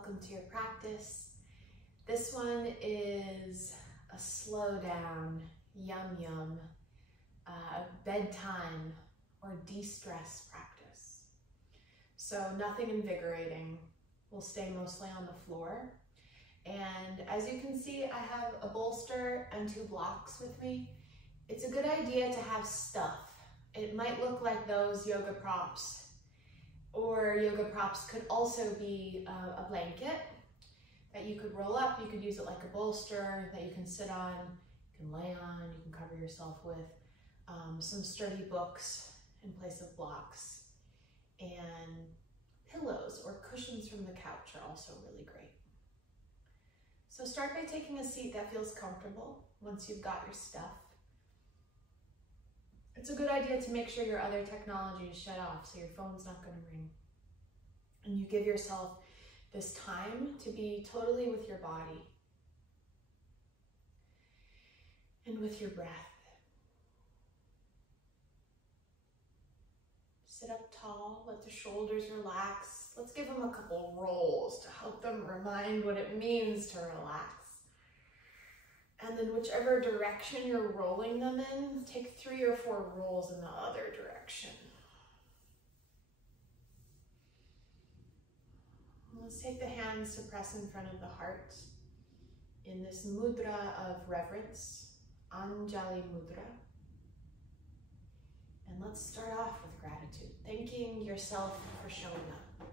welcome to your practice. This one is a slow down, yum yum, bedtime or de-stress practice. So nothing invigorating. We'll stay mostly on the floor. And as you can see, I have a bolster and 2 blocks with me. It's a good idea to have stuff. It might look like those yoga props, or yoga props could also be a blanket that you could roll up. You could use it like a bolster that you can sit on, you can lay on, you can cover yourself with some sturdy books in place of blocks. And pillows or cushions from the couch are also really great. So start by taking a seat that feels comfortable once you've got your stuff. It's a good idea to make sure your other technology is shut off so your phone's not going to ring. And you give yourself this time to be totally with your body and with your breath. Sit up tall, let the shoulders relax. Let's give them a couple rolls to help them remind what it means to relax. And then whichever direction you're rolling them in, take 3 or 4 rolls in the other direction. Let's take the hands to press in front of the heart in this mudra of reverence, Anjali Mudra. And let's start off with gratitude, thanking yourself for showing up.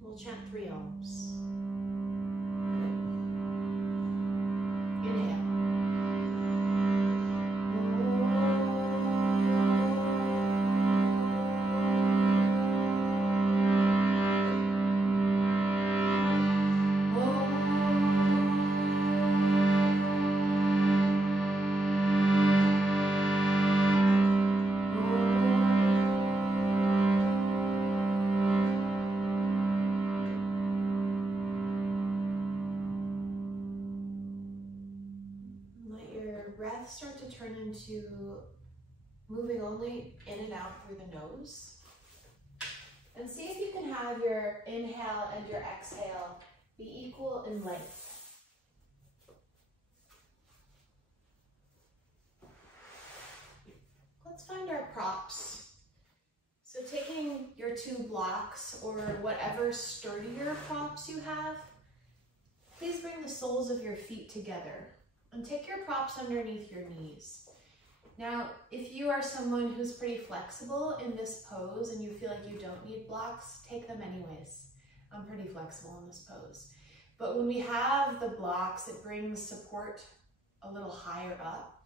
We'll chant 3 Oms. Inhale. Breath start to turn into moving only in and out through the nose. And see if you can have your inhale and your exhale be equal in length. Let's find our props. So taking your 2 blocks or whatever sturdier props you have, please bring the soles of your feet together. And take your props underneath your knees. Now, if you are someone who's pretty flexible in this pose and you feel like you don't need blocks, take them anyways. I'm pretty flexible in this pose. But when we have the blocks, it brings support a little higher up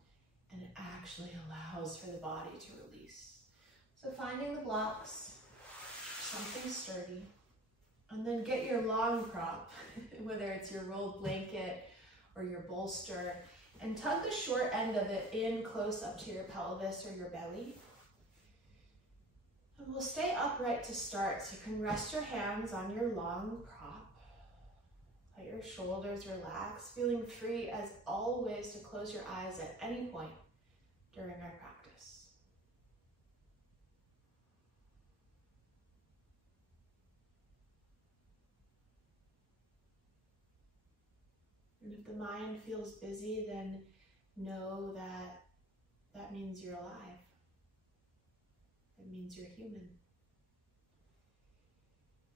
and it actually allows for the body to release. So finding the blocks, something sturdy, and then get your long prop, whether it's your rolled blanket or your bolster, and tug the short end of it in close up to your pelvis or your belly. And we'll stay upright to start, so you can rest your hands on your long prop. Let your shoulders relax, feeling free as always to close your eyes at any point during our practice. And if the mind feels busy, then know that that means you're alive. It means you're human.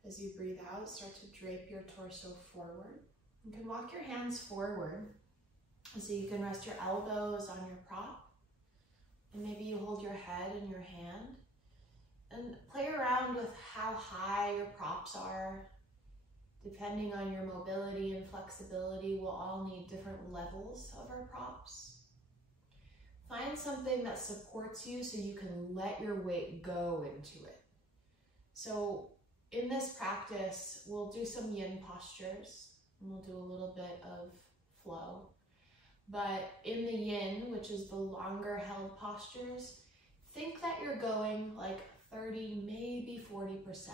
As you breathe out, start to drape your torso forward. You can walk your hands forward so you can rest your elbows on your prop. And maybe you hold your head in your hand. And play around with how high your props are. Depending on your mobility and flexibility, we'll all need different levels of our props. Find something that supports you so you can let your weight go into it. So in this practice, we'll do some yin postures and we'll do a little bit of flow. But in the yin, which is the longer held postures, think that you're going like 30, maybe 40%.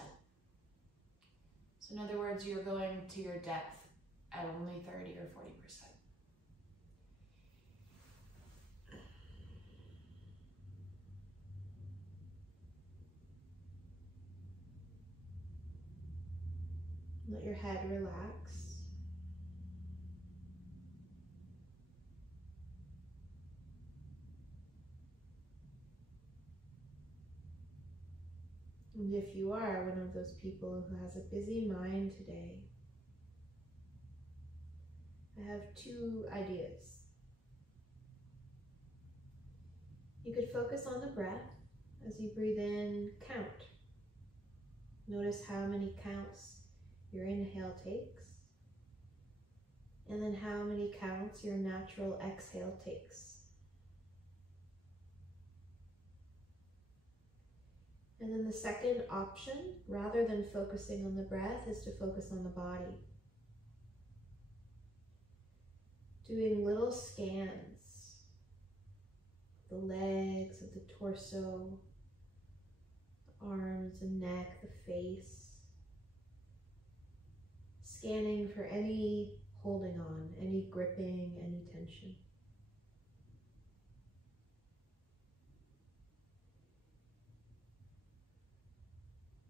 So in other words, you're going to your depth at only 30 or 40%. Let your head relax. And if you are one of those people who has a busy mind today, I have two ideas. You could focus on the breath. As you breathe in, count. Notice how many counts your inhale takes, and then how many counts your natural exhale takes. And then the second option, rather than focusing on the breath, is to focus on the body. Doing little scans of the legs, of the torso, the arms and neck, the face. Scanning for any holding on, any gripping, any tension.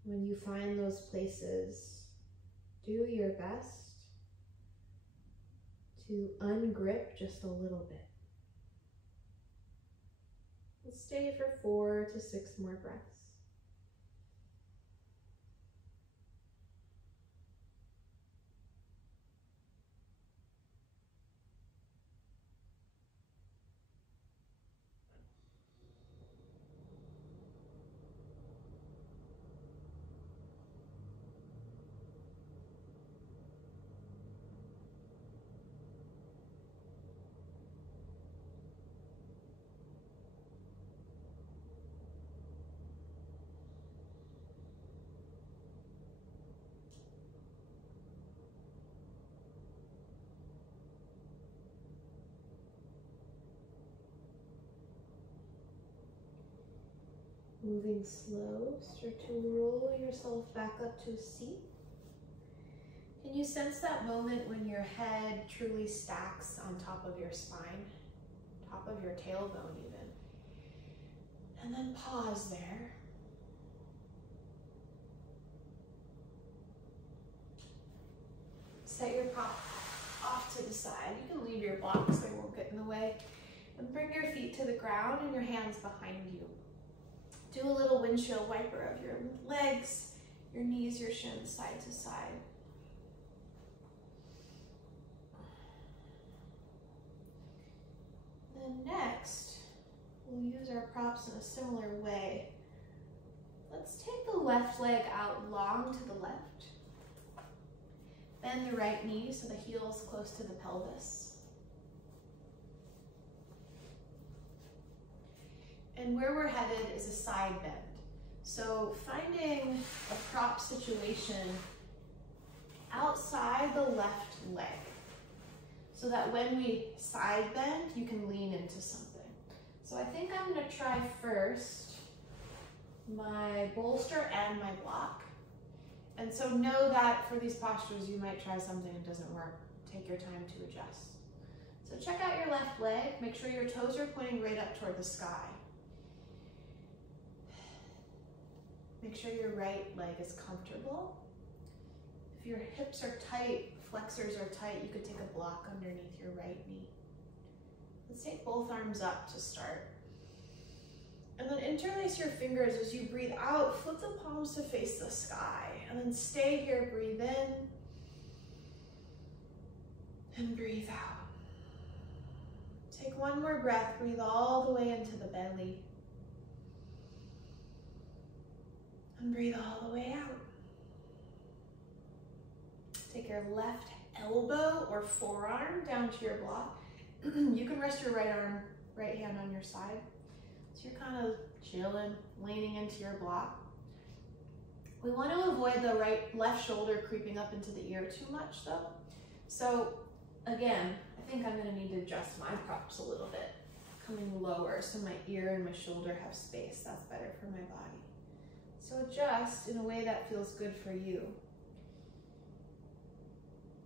When you find those places, do your best to ungrip just a little bit. Let's stay for 4 to 6 more breaths. Moving slow, start to roll yourself back up to a seat. Can you sense that moment when your head truly stacks on top of your spine, top of your tailbone even? And then pause there. Set your prop off to the side. You can leave your blocks, they won't get in the way. And bring your feet to the ground and your hands behind you. Do a little windshield wiper of your legs, your knees, your shins, side to side. Then next, we'll use our props in a similar way. Let's take the left leg out long to the left. Bend the right knee so the heel is close to the pelvis. And where we're headed is a side bend. So finding a prop situation outside the left leg so that when we side bend, you can lean into something. So I think I'm gonna try first my bolster and my block. And so know that for these postures, you might try something that doesn't work. Take your time to adjust. So check out your left leg. Make sure your toes are pointing right up toward the sky. Make sure your right leg is comfortable. If your hips are tight, flexors are tight, you could take a block underneath your right knee. Let's take both arms up to start. And then interlace your fingers as you breathe out. Flip the palms to face the sky. And then stay here, breathe in. And breathe out. Take one more breath, breathe all the way into the belly. And breathe all the way out. Take your left elbow or forearm down to your block. You can rest your right hand on your side. So you're kind of chilling, leaning into your block. We want to avoid the left shoulder creeping up into the ear too much though. So again, I think I'm going to need to adjust my props a little bit, coming lower so my ear and my shoulder have space. That's better for my body. So adjust in a way that feels good for you.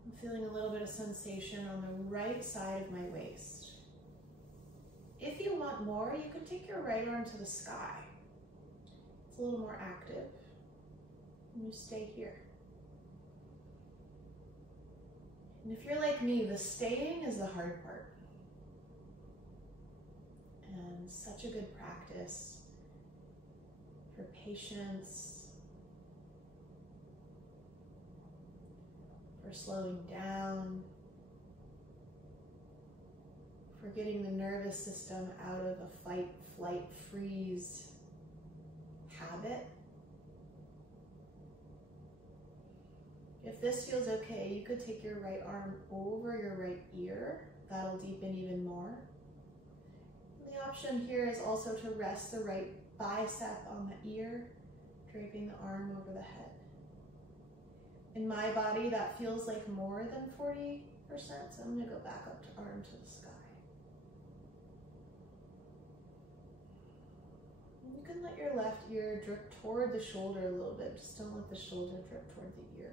I'm feeling a little bit of sensation on the right side of my waist. If you want more, you can take your right arm to the sky. It's a little more active. And you stay here. And if you're like me, the staying is the hard part. And such a good practice for patience, for slowing down, for getting the nervous system out of a fight, flight, freeze habit. If this feels okay, you could take your right arm over your right ear. That'll deepen even more. The option here is also to rest the right bicep on the ear, draping the arm over the head. In my body, that feels like more than 40%, so I'm gonna go back up to arm to the sky. You can let your left ear drip toward the shoulder a little bit, just don't let the shoulder drip toward the ear.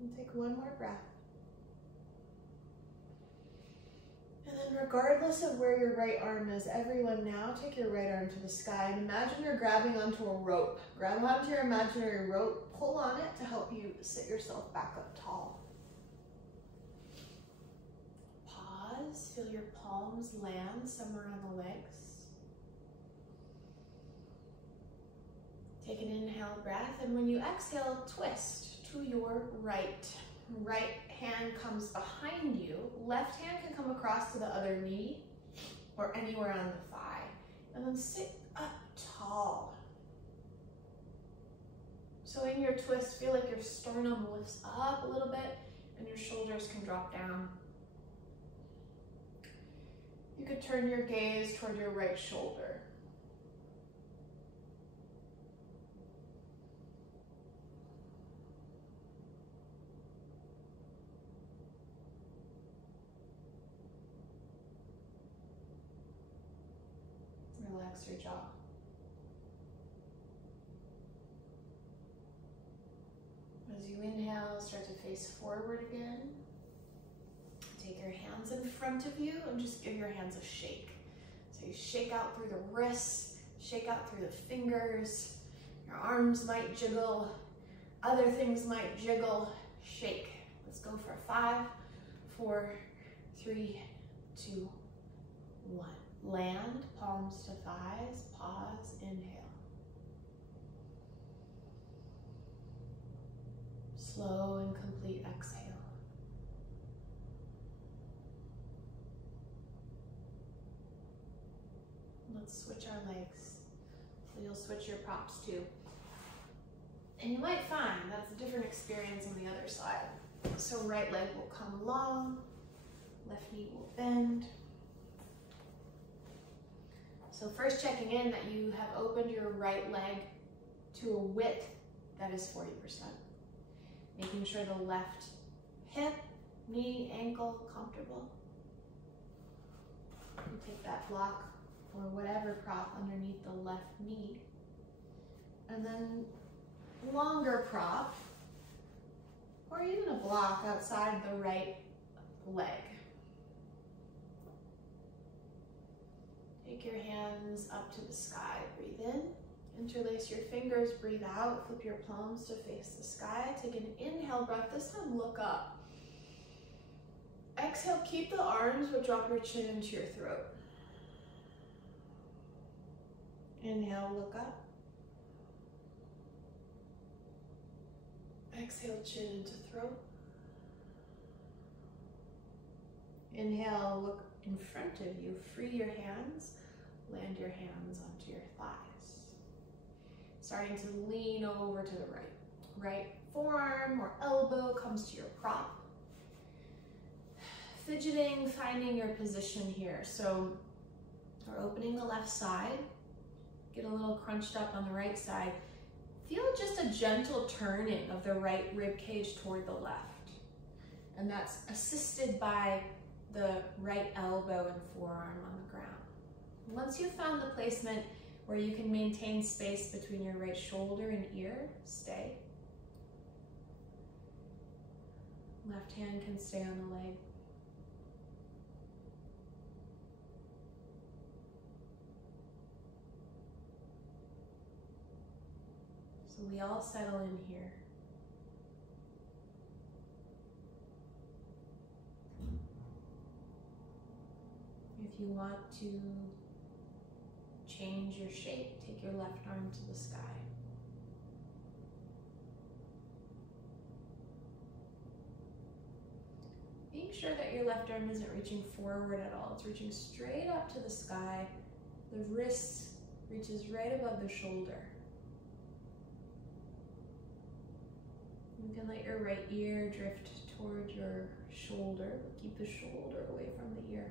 And take one more breath. And then regardless of where your right arm is, everyone now take your right arm to the sky and imagine you're grabbing onto a rope. Grab onto your imaginary rope, pull on it to help you sit yourself back up tall. Pause, feel your palms land somewhere on the legs. Take an inhale breath, and when you exhale, twist to your right. Right hand comes behind you. Left hand can come across to the other knee or anywhere on the thigh. And then sit up tall. So in your twist, feel like your sternum lifts up a little bit and your shoulders can drop down. You could turn your gaze toward your right shoulder. Relax your jaw. As you inhale, start to face forward again. Take your hands in front of you and just give your hands a shake. So you shake out through the wrists, shake out through the fingers. Your arms might jiggle, other things might jiggle. Shake. Let's go for 5, 4, 3, 2, 1. Land, palms to thighs, pause, inhale. Slow and complete exhale. Let's switch our legs. So you'll switch your props too. And you might find that's a different experience on the other side. So right leg will come long, left knee will bend. So first checking in that you have opened your right leg to a width that is 40%. Making sure the left hip, knee, ankle comfortable. You take that block or whatever prop underneath the left knee. And then longer prop or even a block outside the right leg. Take your hands up to the sky, breathe in, interlace your fingers, breathe out, flip your palms to face the sky. Take an inhale breath, this time look up. Exhale, keep the arms, but drop your chin into your throat. Inhale, look up. Exhale, chin into throat. Inhale, look in front of you, free your hands, land your hands onto your thighs. Starting to lean over to the right. Right forearm or elbow comes to your prop. Fidgeting, finding your position here. So we're opening the left side, get a little crunched up on the right side. Feel just a gentle turning of the right rib cage toward the left. And that's assisted by the right elbow and forearm on the ground. Once you've found the placement where you can maintain space between your right shoulder and ear, stay. Left hand can stay on the leg. So we all settle in here. If you want to change your shape, take your left arm to the sky. Being sure that your left arm isn't reaching forward at all. It's reaching straight up to the sky. The wrist reaches right above the shoulder. You can let your right ear drift toward your shoulder, but keep the shoulder away from the ear.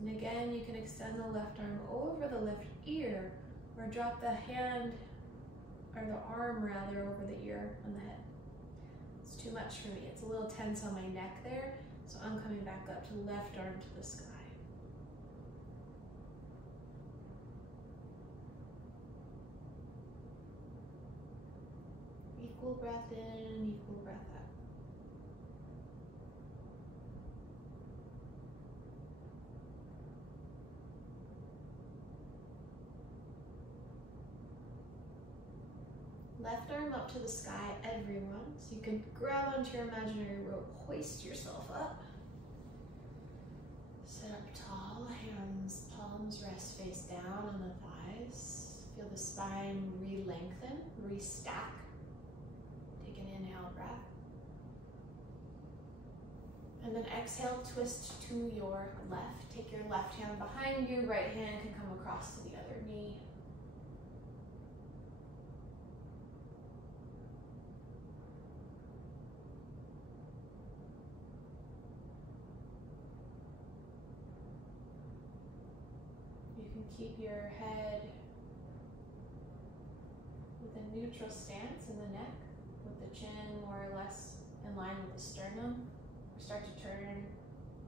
And again, you can extend the left arm over the left ear, or drop the hand, or the arm rather, over the ear and the head. It's too much for me. It's a little tense on my neck there, so I'm coming back up to left arm to the sky. Equal breath in, equal breath out. Left arm up to the sky, everyone. So you can grab onto your imaginary rope, hoist yourself up. Sit up tall, hands, palms rest face down on the thighs. Feel the spine re-lengthen, re-stack. Take an inhale breath. And then exhale, twist to your left. Take your left hand behind you, right hand can come across to the other knee. Keep your head with a neutral stance in the neck, with the chin more or less in line with the sternum. Start to turn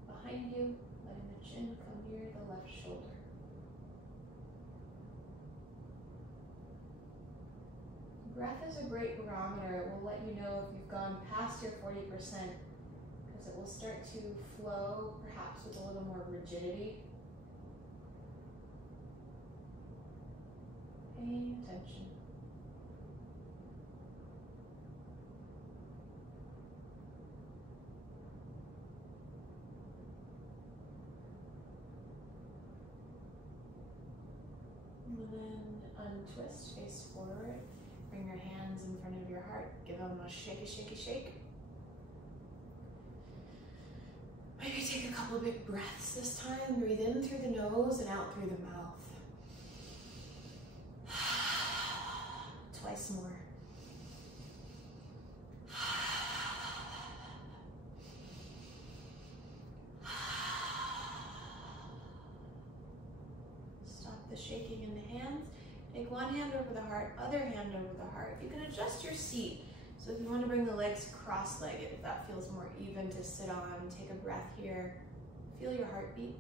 behind you, letting the chin come near the left shoulder. Breath is a great barometer. It will let you know if you've gone past your 40%, because it will start to flow, perhaps with a little more rigidity. Paying attention. And then untwist, face forward. Bring your hands in front of your heart. Give them a shake, shake. Maybe take a couple of big breaths this time. Breathe in through the nose and out through the mouth. Twice more. Stop the shaking in the hands. Take one hand over the heart, other hand over the heart. You can adjust your seat. So if you want to bring the legs cross-legged, if that feels more even to sit on, take a breath here. Feel your heartbeat.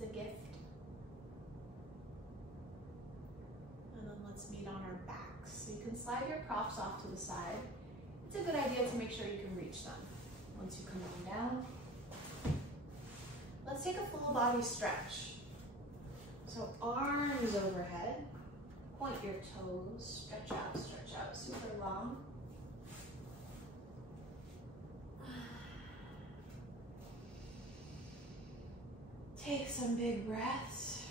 It's a gift. And then let's meet on our backs. So you can slide your props off to the side. It's a good idea to make sure you can reach them once you come on down. Let's take a full body stretch. So arms overhead, point your toes, stretch out, super long. Take some big breaths.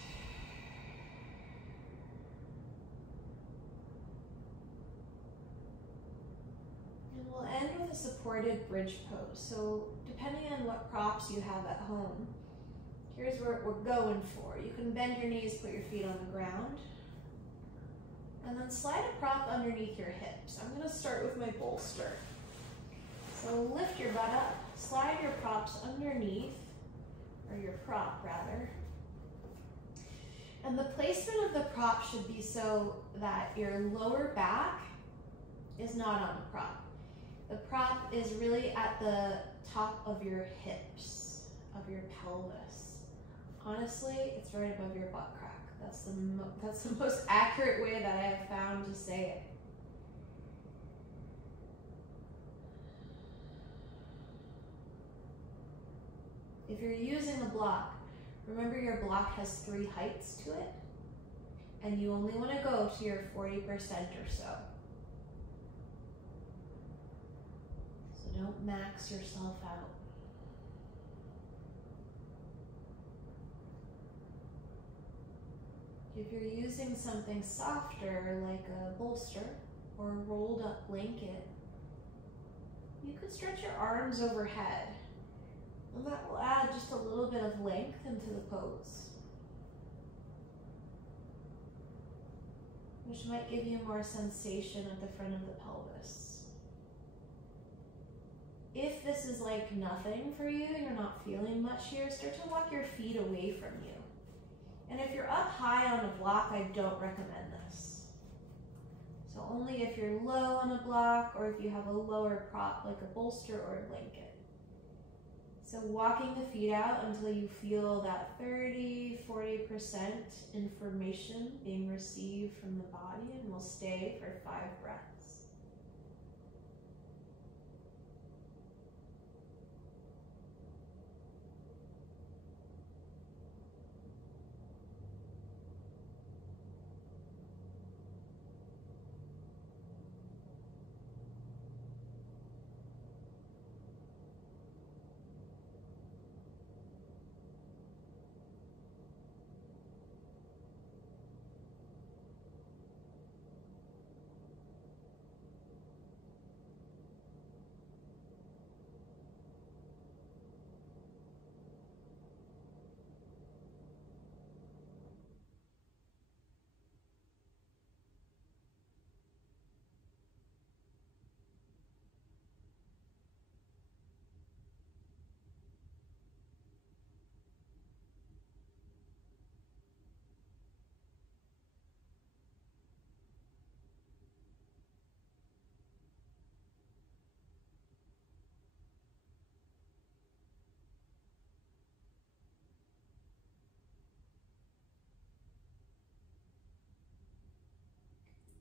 And we'll end with a supported bridge pose. So depending on what props you have at home, here's what we're going for. You can bend your knees, put your feet on the ground, and then slide a prop underneath your hips. I'm gonna start with my bolster. So lift your butt up, slide your props underneath, or your prop rather. And the placement of the prop should be so that your lower back is not on the prop. The prop is really at the top of your hips, of your pelvis. Honestly, it's right above your butt crack. That's the most accurate way that I have found to say it. If you're using a block, remember your block has 3 heights to it, and you only want to go to your 40% or so. So don't max yourself out. If you're using something softer like a bolster or a rolled up blanket, you could stretch your arms overhead, and that will add just a little bit of length into the pose, which might give you more sensation at the front of the pelvis. If this is like nothing for you, you're not feeling much here, start to walk your feet away from you. And if you're up high on a block, I don't recommend this. So only if you're low on a block or if you have a lower prop like a bolster or a blanket. So walking the feet out until you feel that 30–40% information being received from the body, and we'll stay for 5 breaths.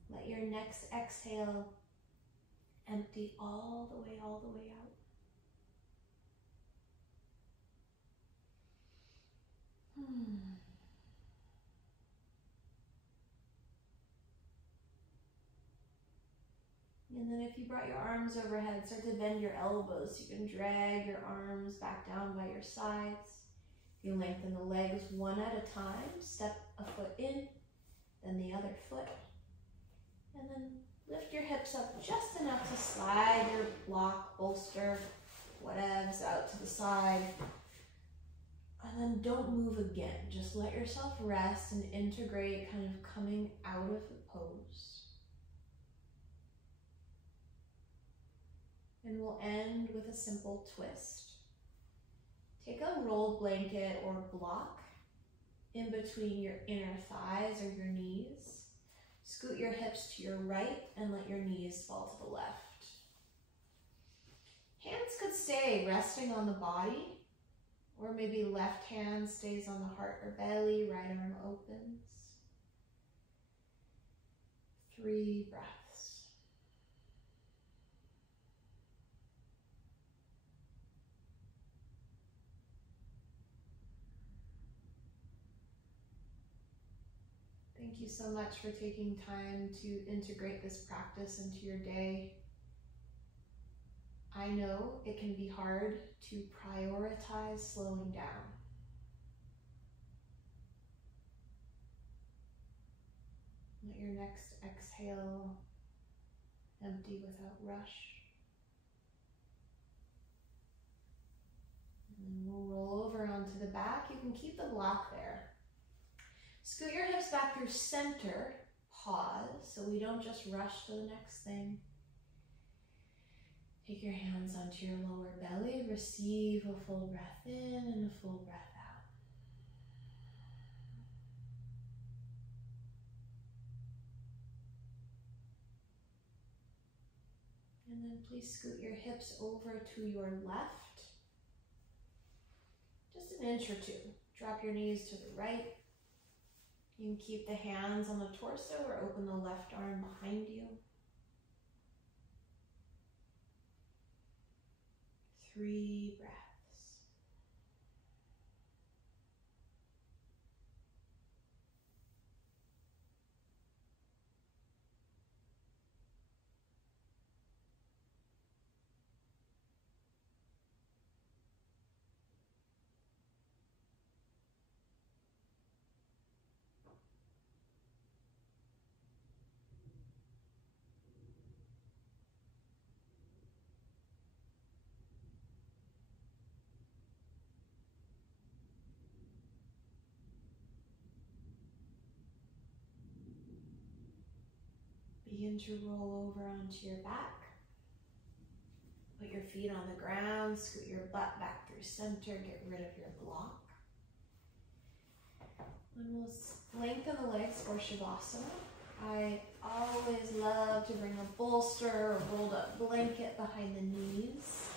Let your next exhale empty all the way out. And then if you brought your arms overhead, start to bend your elbows. You can drag your arms back down by your sides. You lengthen the legs one at a time. Step a foot in, then the other foot. And then lift your hips up just enough to slide your block, bolster, whatevs out to the side. And then don't move again. Just let yourself rest and integrate, kind of coming out of the pose. And we'll end with a simple twist. Take a rolled blanket or block in between your inner thighs or your knees. Scoot your hips to your right and let your knees fall to the left. Hands could stay resting on the body, or maybe left hand stays on the heart or belly, right arm opens. 3 breaths. Thank you so much for taking time to integrate this practice into your day. I know it can be hard to prioritize slowing down. Let your next exhale empty without rush. And we'll roll over onto the back. You can keep the block there. Scoot your hips back through center, pause, so we don't just rush to the next thing. Take your hands onto your lower belly, receive a full breath in and a full breath out. And then please scoot your hips over to your left, just an inch or two. Drop your knees to the right. You can keep the hands on the torso or open the left arm behind you. 3 breaths. Begin to roll over onto your back. Put your feet on the ground, scoot your butt back through center, get rid of your block. And we'll lengthen the legs for Shavasana. I always love to bring a bolster or rolled up blanket behind the knees.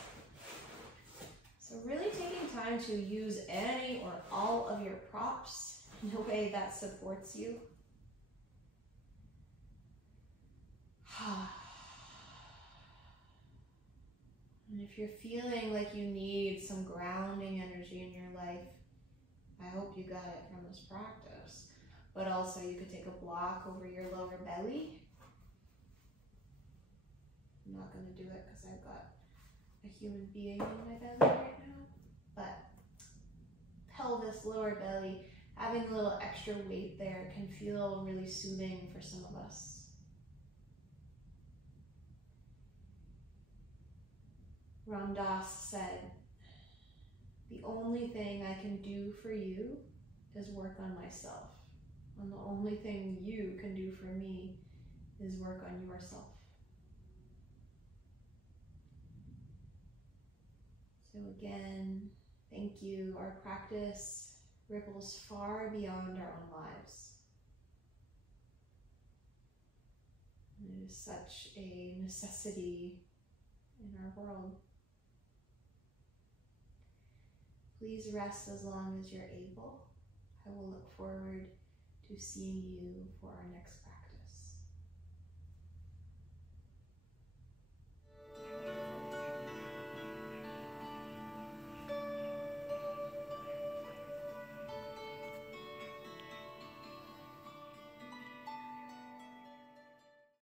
So really taking time to use any or all of your props in a way that supports you. And if you're feeling like you need some grounding energy in your life, I hope you got it from this practice. But also you could take a block over your lower belly. I'm not going to do it because I've got a human being in my belly right now. But pelvis, lower belly, having a little extra weight there can feel really soothing for some of us. Ram Dass said, the only thing I can do for you is work on myself. And the only thing you can do for me is work on yourself. So again, thank you. Our practice ripples far beyond our own lives. And it is such a necessity in our world. Please rest as long as you're able. I will look forward to seeing you for our next practice.